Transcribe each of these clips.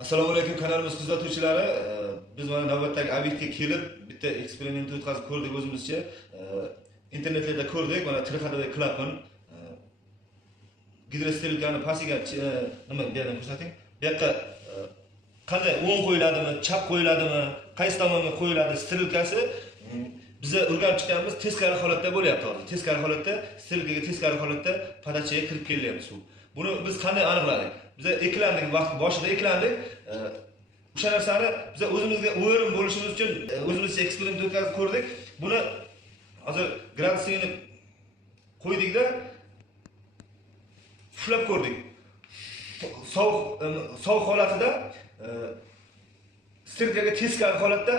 Assalomu alaykum kanalimiz kuzatuvchilari. Biz mana navbatdagi obyektga kelib, bitta eksperiment o'tkazib ko'rdik o'zimizcha. Internetlarda ko'rdik, mana trihodovый klapan. Gidrosterilkani pastiga nima bu yerdan ko'rsating. Bu yoqqa qanday o'ng qo'yiladimi, chap qo'yiladimi, qaysi tomonga qo'yiladi sterilkasi biza o'rganib chiqqanimiz teskari holatda bo'lyapti hozir. Teskari holatda, sterilkaga teskari holatda podachaga kirib kelyapti suv. Buni biz qanday aniqladik? Biz eklandik, vaqt boshida eklandik. O'sha narsani biz o'zimizga o'yin bo'lishimiz uchun o'zimizcha eksperiment o'tkazib ko'rdik. Buni hozir gradusini qo'ydikda ushlab ko'rdik. Sovuq holatida sterilkaga teskari holatda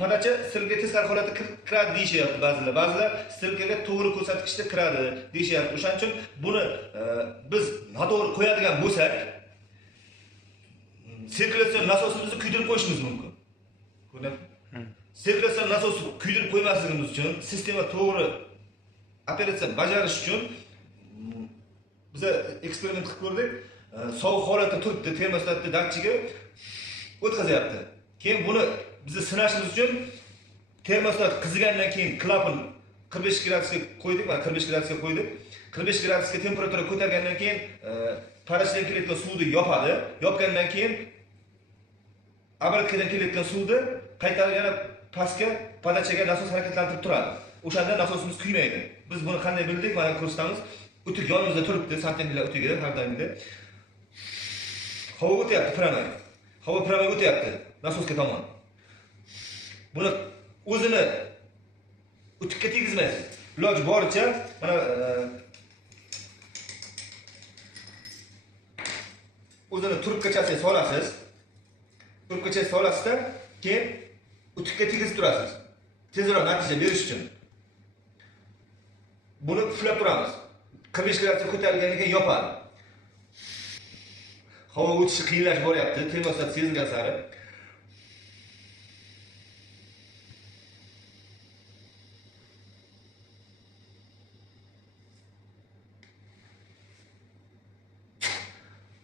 podacha sterilkaga teskari holatda kiradi deyishyapti ba'zilar. Ba'zilar sterilkaga to'g'ri ko'rsatkichda kiradi deyishyapti. O'shaning uchun buni biz noto'g'ri qo'yadigan bo'lsak, sirkulyatsiya nasosimizni kuydirib qo'yishimiz mumkin. Ko'ryapsizmi? Sirkulyatsiya nasosini kuydirib qo'ymasligimiz uchun, sistema to'g'ri operatsiya bajarish uchun biz eksperiment qilib ko'rdik. Sovuq holatda turibdi, termostatni datchiga o'tkazyapti. Keyin buni biz sinashimiz uchun termostat qizigandan keyin klapan 45 gradusga qo'ydik, mana 45 gradusga qo'ydik. 45 gradusga temperatura ko'targandan keyin podachadan kelayotgan suvni yopadi. Yopgandan keyin obratkadan kelayotgan suvni qaytarib yana pastga podachaga nasos harakatlantirib turadi. O'shanda nasosimiz kuymaydi. Biz buni qanday bildik? Mana ko'rsatamiz. O'tik yonimizda turibdi, santimetrlar o'tiga har doimda. Havo o'tyapti, pramay. Havo pramay o'tyapti nasosga tomon. Buni o'zini o'tikka tegizmaysiz. Iloji boricha mana o'zini trubkachasiga solasiz. Trubkachasiga solasizda, keyin o'tikka tegizib turasiz. Tezroq natija berish uchun. Buni ushlab turamiz. 45 gradusga ko'tarilgandan keyin yopadi. Havo o'tishi qiyinlashib boryapti, termostat sezilgan sari.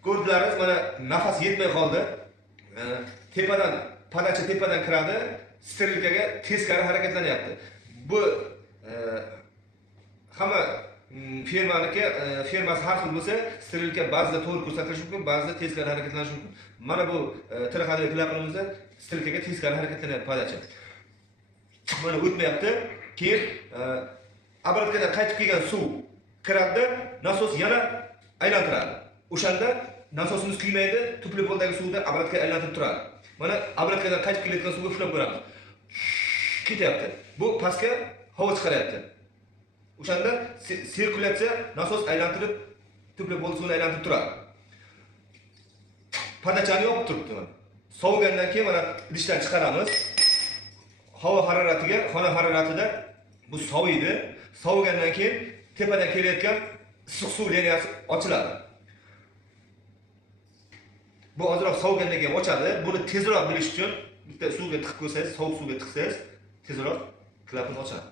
Ko'rdingiz, mana nafas yetmay qoldi. Tepadan, podacha tepadan kiradi, sterilkaga teskari harakatlanyapti. Bu hamma fermaniki, fermasi har xil bo'lsa, sterilka ba'zida to'g'ri ko'rsatilishi mumkin, ba'zida teskari harakatlanishi mumkin. Mana bu trihodovый klapanimizda sterilkaga teskari harakatlanyapti podacha. Mana o'tmayapti. Keyin obratkadan qaytib kelgan suv kiradi, nasos yana aylantiradi. O'shanda nasosimiz kuymaydi, tupli poldagi suvni obratga aylantirib turadi. Mana obratkadan qaytib kelayotgan suvni ushlab ko'ramiz. Ketyapti. Bu pastga havo chiqaryapti. O'shanda sirkulyatsiya nasos aylantirib, tupli pold suvni aylantirib turadi. Podachani yopib turibdi mana. Sovigandan keyin mana idishdan chiqaramiz. Havo haroratiga, xona haroratida bu soviydi. Sovigandan keyin tepadan kelayotgan issiq suv liniyasi ochiladi. Bu ozroq sovigandan keyin ochadi. Buni tezroq bilish uchun bitta suvga tiqib qo'ysangiz, sovuq suvga tiqsangiz, tezroq klapan ochadi.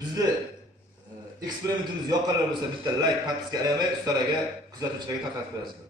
Bizni eksperimentimiz yoqqanlar bo'lsa bitta like, podpiska ayamay ustalarga, kuzatuvchilarga tarqatib qo'yasizlar.